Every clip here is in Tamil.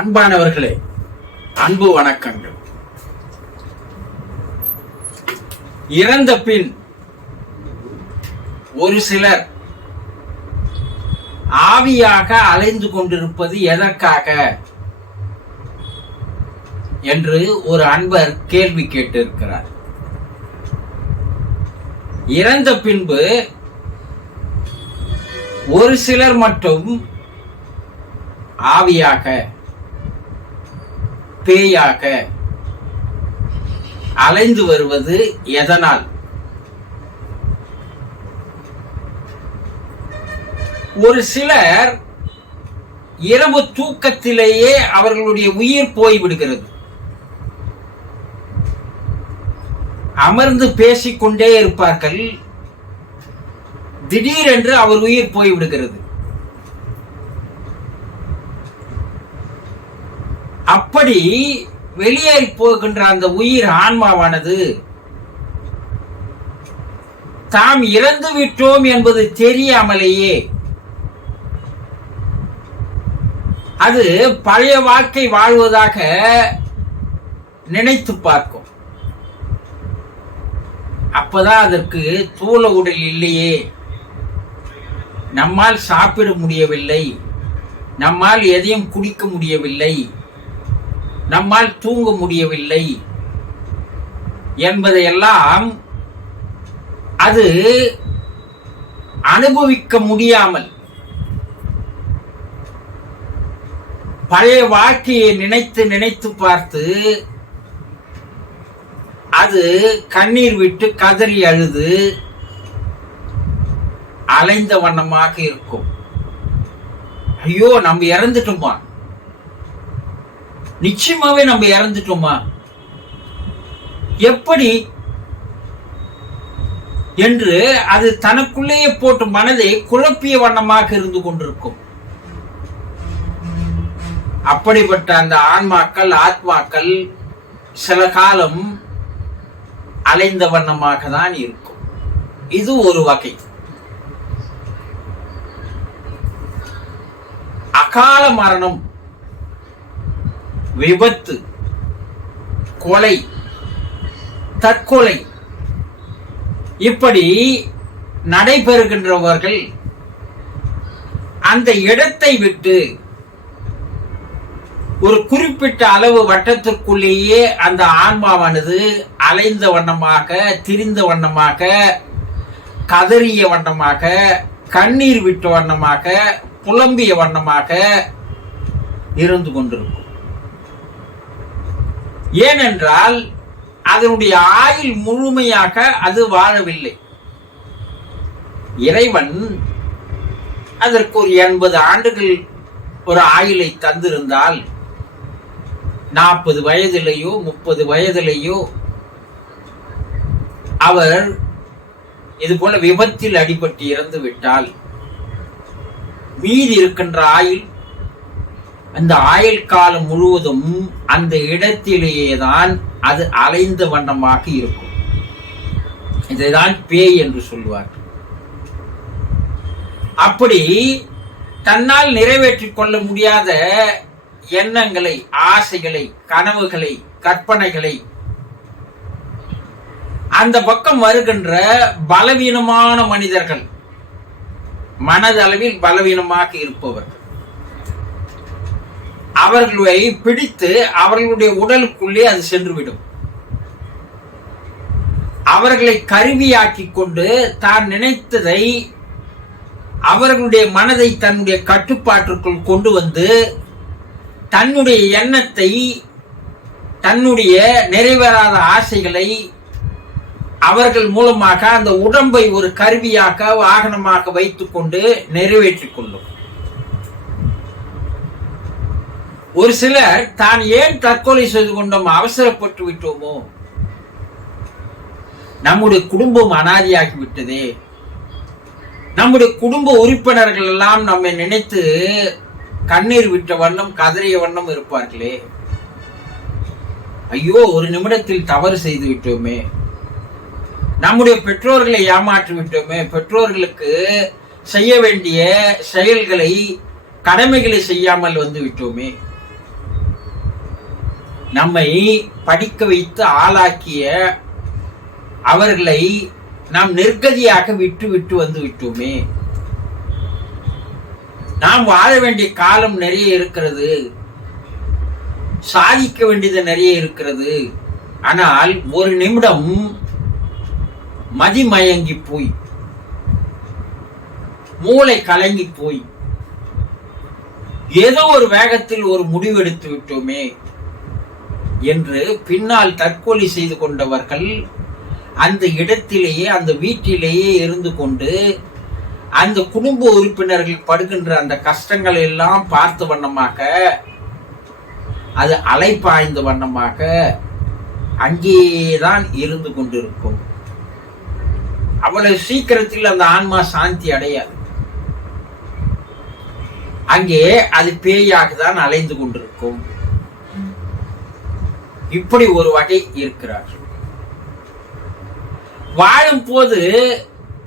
அன்பானவர்களே, அன்பு வணக்கங்கள். இறந்த பின் ஒரு சிலர் ஆவியாக அலைந்து கொண்டிருப்பது எதற்காக என்று ஒரு அன்பர் கேள்வி கேட்டிருக்கிறார். இறந்த பின்பு ஒரு சிலர் மட்டும் ஆவியாக, பேயாக அலைந்து வருவது எதனால்? ஒரு சிலர் இரவு தூக்கத்திலேயே அவர்களுடைய உயிர் போய்விடுகிறது. அமர்ந்து பேசிக்கொண்டே இருப்பார்கள், திடீரென்று அவர் உயிர் போய்விடுகிறது. அப்படி வெளியேறி போகின்ற அந்த உயிர் ஆன்மாவானது தாம் இறந்து விட்டோம் என்பது தெரியாமலேயே அது பழைய வாழ்க்கை வாழ்வதாக நினைத்து பார்க்கும். அப்பதான் அதற்கு தூள உடல் இல்லையே, நம்மால் சாப்பிட முடியவில்லை, நம்மால் எதையும் குடிக்க முடியவில்லை, நம்மால் தூங்க முடியவில்லை என்பதையெல்லாம் அது அனுபவிக்க முடியாமல் பழைய வாழ்க்கையை நினைத்து நினைத்து பார்த்து அது கண்ணீர் விட்டு கதறி அழுது அலைந்த வண்ணமாக இருக்கும். ஐயோ, நம்ம இறந்துட்டோமா, நிச்சயமாவே நம்ம இறந்துட்டோமா, எப்படி என்று அது தனக்குள்ளேயே போட்டு மனதை குழப்பிய வண்ணமாக இருந்து கொண்டிருக்கும். அப்படிப்பட்ட அந்த ஆத்மாக்கள் சில காலம் அலைந்த வண்ணமாக தான் இருக்கும். இது ஒரு வகை. அகால மரணம், விபத்து, கொலை, தற்கொலை இப்படி நடைபெறுகின்றவர்கள் அந்த இடத்தை விட்டு ஒரு குறிப்பிட்ட அளவு வட்டத்திற்குள்ளேயே அந்த ஆன்மாவானது அலைந்த வண்ணமாக, திரிந்த வண்ணமாக, கதறிய வண்ணமாக, கண்ணீர் விட்ட வண்ணமாக, புலம்பிய வண்ணமாக இருந்து கொண்டிருக்கும். ஏனென்றால் அதனுடைய ஆயுள் முழுமையாக அது வாழவில்லை. இறைவன் அதற்கு ஒரு 80 ஆண்டுகள் ஒரு ஆயுளை தந்திருந்தால் 40 வயதிலேயோ 30 வயதிலேயோ அவர் இது போல விபத்தில் அடிபட்டு இறந்து விட்டால் மீதி இருக்கின்ற ஆயுள், அந்த ஆயுள் காலம் முழுவதும் அந்த இடத்திலேயேதான் அது அலைந்த வண்ணமாக இருக்கும். இதைதான் பேய் என்று சொல்வார். அப்படி தன்னால் நிறைவேற்றிக் கொள்ள முடியாத எண்ணங்களை, ஆசைகளை, கனவுகளை, கற்பனைகளை அந்த பக்கம் வருகின்ற பலவீனமான மனிதர்கள், மனதளவில் பலவீனமாக இருப்பவர்கள், அவர்களை பிடித்து அவர்களுடைய உடலுக்குள்ளே அது சென்றுவிடும். அவர்களை கருவியாக்கி கொண்டு தான் நினைத்ததை, அவர்களுடைய மனதை தன்னுடைய கட்டுப்பாட்டிற்குள் கொண்டு வந்து தன்னுடைய எண்ணத்தை, தன்னுடைய நிறைவேறாத ஆசைகளை அவர்கள் மூலமாக அந்த உடம்பை ஒரு கருவியாக, வாகனமாக வைத்துக் கொண்டு நிறைவேற்றிக் கொள்ளும். ஒரு சிலர் தான் ஏன் தற்கொலை செய்து கொண்டோம், அவசரப்பட்டு விட்டோமோ, நம்முடைய குடும்பம் அனாதியாகி விட்டதே, நம்முடைய குடும்ப உறுப்பினர்கள் எல்லாம் நம்மை நினைத்து கண்ணீர் விட்ட வண்ணம், கதறிய வண்ணம் இருப்பார்களே, ஐயோ ஒரு நிமிடத்தில் தவறு செய்து விட்டோமே, நம்முடைய பெற்றோர்களை ஏமாற்றி விட்டோமே, பெற்றோர்களுக்கு செய்ய வேண்டிய செயல்களை, கடமைகளை செய்யாமல் வந்து விட்டோமே, நம்மை படிக்க வைத்து ஆளாக்கிய அவர்களை நாம் நிர்கதியாக விட்டு விட்டு வந்து விட்டோமே. நாம் வாழ வேண்டிய காலம் நிறைய இருக்கிறது, சாதிக்க வேண்டியது நிறைய இருக்கிறது. ஆனால் ஒரு நிமிடம் மதிமயங்கி போய், மூளை கலங்கி போய், ஏதோ ஒரு வேகத்தில் ஒரு முடிவெடுத்து விட்டோமே என்று பின்னால் தற்கொலை செய்து கொண்டவர்கள் அந்த இடத்திலேயே, அந்த வீட்டிலேயே இருந்து கொண்டு அந்த குடும்ப உறுப்பினர்கள் படுகின்ற அந்த கஷ்டங்கள் எல்லாம் பார்த்த வண்ணமாக, அது அலைப்பாய்ந்த வண்ணமாக அங்கேதான் இருந்து கொண்டிருக்கும். அவ்வளவு சீக்கிரத்தில் அந்த ஆன்மா சாந்தி அடையாது. அங்கே அது பேயாக தான் அலைந்து கொண்டிருக்கும். இப்படி ஒரு வகை இருக்கிறார்கள். வாழும் போது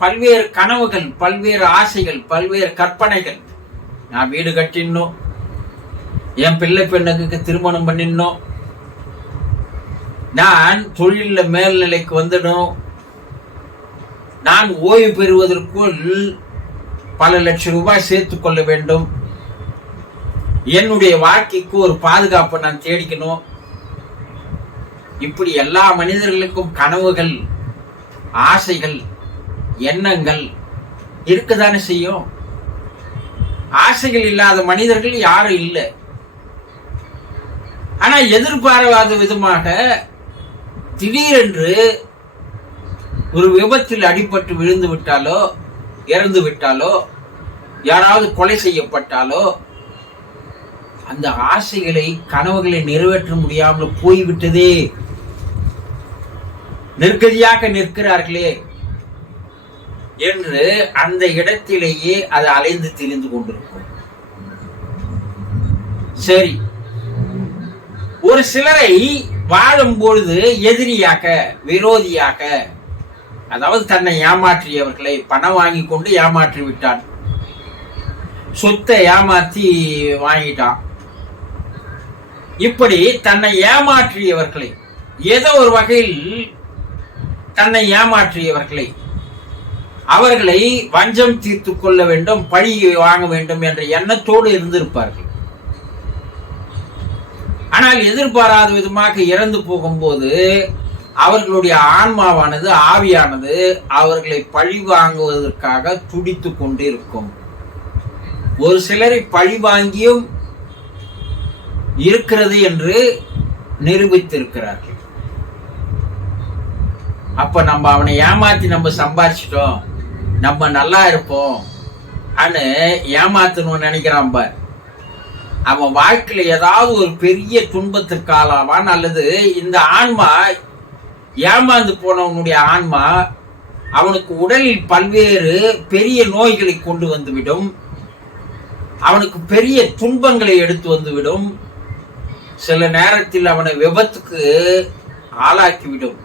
பல்வேறு கனவுகள், பல்வேறு ஆசைகள், பல்வேறு கற்பனைகள். நான் வீடு கட்டினோம், என் பிள்ளை பெண்ணுக்கு திருமணம் பண்ணினோம், நான் தொழில மேல்நிலைக்கு வந்துடும், நான் ஓய்வு பெறுவதற்குள் பல லட்சம் ரூபாய் சேர்த்துக் கொள்ள வேண்டும், என்னுடைய வாழ்க்கைக்கு ஒரு பாதுகாப்பை நான் தேடிக்கணும். இப்படி எல்லா மனிதர்களுக்கும் கனவுகள், ஆசைகள், எண்ணங்கள் இருக்கதானே செய்யும். ஆசைகள் இல்லாத மனிதர்கள் யாரும் இல்லை. ஆனா எதிர்பாராத விதமாக திடீரென்று ஒரு விபத்தில் அடிபட்டு விழுந்து விட்டாலோ, இறந்து விட்டாலோ, யாராவது கொலை செய்யப்பட்டாலோ, அந்த ஆசைகளை, கனவுகளை நிறைவேற்ற முடியாமல் போய்விட்டதே, நிர்கதியாக நிற்கிறார்களே என்று அந்த இடத்திலேயே அது அலைந்து திரிந்து கொண்டிருக்கும். சரி, ஒரு சிலரை வாழும் பொழுது எதிரியாக, விரோதியாக, அதாவது தன்னை ஏமாற்றியவர்களை, பணம் வாங்கி கொண்டு ஏமாற்றி விட்டான், சொத்தை ஏமாற்றி வாங்கிட்டான். இப்படி தன்னை ஏமாற்றியவர்களை, ஏதோ ஒரு வகையில் தன்னை ஏமாற்றியவர்களை, அவர்களை வஞ்சம் தீர்த்து கொள்ள வேண்டும், பழி வாங்க வேண்டும் என்ற எண்ணத்தோடு இருந்திருப்பார்கள். ஆனால் எதிர்பாராத விதமாக இறந்து போகும்போது அவர்களுடைய ஆன்மாவானது, ஆவியானது அவர்களை பழி வாங்குவதற்காக துடித்து கொண்டிருக்கும். ஒரு சிலரை பழி வாங்கியும் இருக்கிறது என்று நிரூபித்திருக்கிறார்கள். அப்ப நம்ம அவனை ஏமாத்தி நம்ம சம்பாதிச்சிட்டோம், நம்ம நல்லா இருப்போம் அனு ஏமாத்தணும்னு நினைக்கிறான் பார். அவன் வாழ்க்கையில ஏதாவது ஒரு பெரிய துன்பத்திற்கு ஆளாவான், அல்லது இந்த ஆன்மா, ஏமாந்து போனவனுடைய ஆன்மா அவனுக்கு உடலில் பல்வேறு பெரிய நோய்களை கொண்டு வந்துவிடும், அவனுக்கு பெரிய துன்பங்களை எடுத்து வந்துவிடும், சில நேரத்தில் அவனை விபத்துக்கு ஆளாக்கிவிடும்.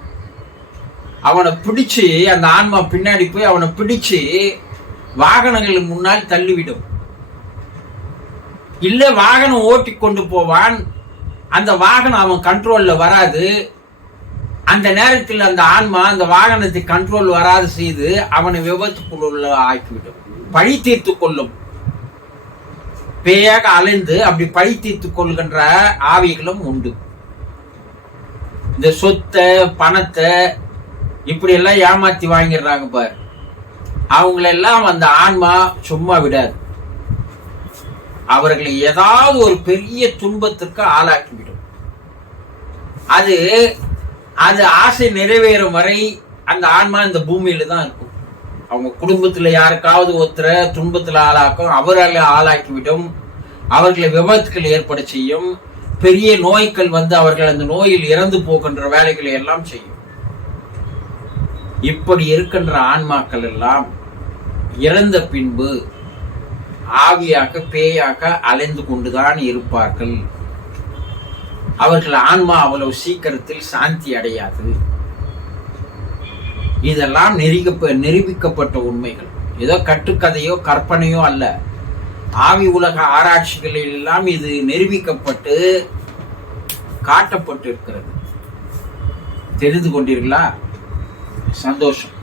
அவனை பிடிச்சு, அந்த ஆன்மா பின்னாடி போய் அவனை பிடிச்சு வாகனங்களுக்கு முன்னால் தள்ளிவிடும். இல்ல வாகனம் ஓட்டி கொண்டு போவான், அந்த வாகனம் அவன் கண்ட்ரோல்ல வராது. அந்த நேரத்தில் அந்த ஆன்மா அந்த வாகனத்தை கண்ட்ரோல் வராது செய்து அவனை விபத்துக்குள்ள ஆக்கிவிடும், பழி தீர்த்து கொள்ளும். பேயாக அலைந்து அப்படி பழி தீர்த்து கொள்கின்ற ஆவிகளும் உண்டு. இந்த சொத்தை, பணத்தை இப்படி எல்லாம் ஏமாத்தி வாங்கிடுறாங்க பார், அவங்களெல்லாம் அந்த ஆன்மா சும்மா விடாது. அவர்களை ஏதாவது ஒரு பெரிய துன்பத்திற்கு ஆளாக்கிவிடும். அது அது ஆசை நிறைவேறும் வரை அந்த ஆன்மா இந்த பூமியில தான் இருக்கும். அவங்க குடும்பத்துல யாருக்காவது ஒருத்தரை துன்பத்துல ஆளாக்கும், அவர்களை ஆளாக்கிவிடும், அவர்களை விபத்துக்கள் ஏற்பட செய்யும், பெரிய நோய்கள் வந்து அவர்கள் அந்த நோயில் இறந்து போகின்ற வேலைகளை எல்லாம் செய்யும். இப்படி இருக்கின்ற ஆன்மாக்கள் எல்லாம் இறந்த பின்பு ஆவியாக, பேயாக அலைந்து கொண்டுதான் இருப்பார்கள். அவர்கள் ஆன்மா அவ்வளவு சீக்கிரத்தில் சாந்தி அடையாது. இதெல்லாம் நிரூபிக்கப்பட்ட உண்மைகள், ஏதோ கட்டுக்கதையோ கற்பனையோ அல்ல. ஆவி உலக ஆராய்ச்சிகளில் எல்லாம் இது நிரூபிக்கப்பட்டு காட்டப்பட்டிருக்கிறது. தெரிந்து கொண்டீர்களா? சந்தோஷம்.